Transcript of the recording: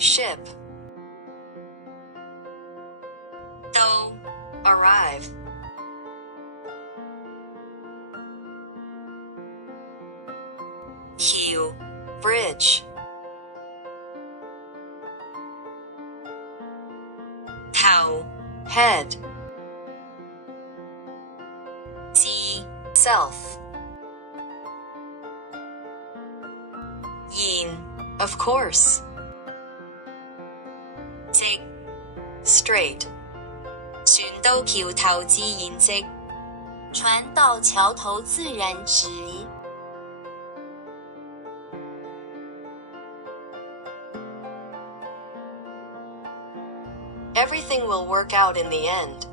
ship. 到 arrive. 橋 bridge. 頭 head. 自 self. 然 of course. 直 straight. 船到橋頭自然直，船到橋頭自然直。Everything will work out in the end.